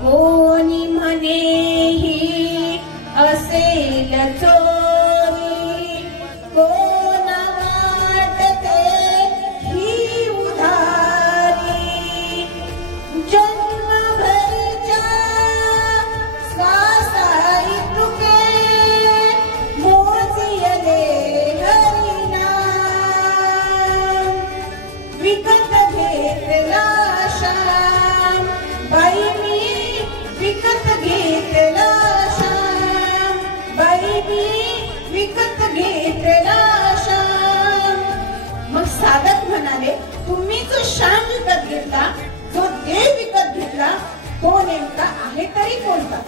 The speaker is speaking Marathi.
कोणी म्हणे ही असेल चोरी, कोण वाटते ही उधारी, जन्मभरच्या श्वासाई तुके मोजियले हरिनाम, विकत घेतला श्याम बाई मी, विकत घेतला श्याम बाई मी, विकत घेतला श्याम. मग साधक म्हणाले, तुम्ही जो श्याम विकत घेतला, जो देव विकत घेतला, तो नेमका आहे तरी कोणता?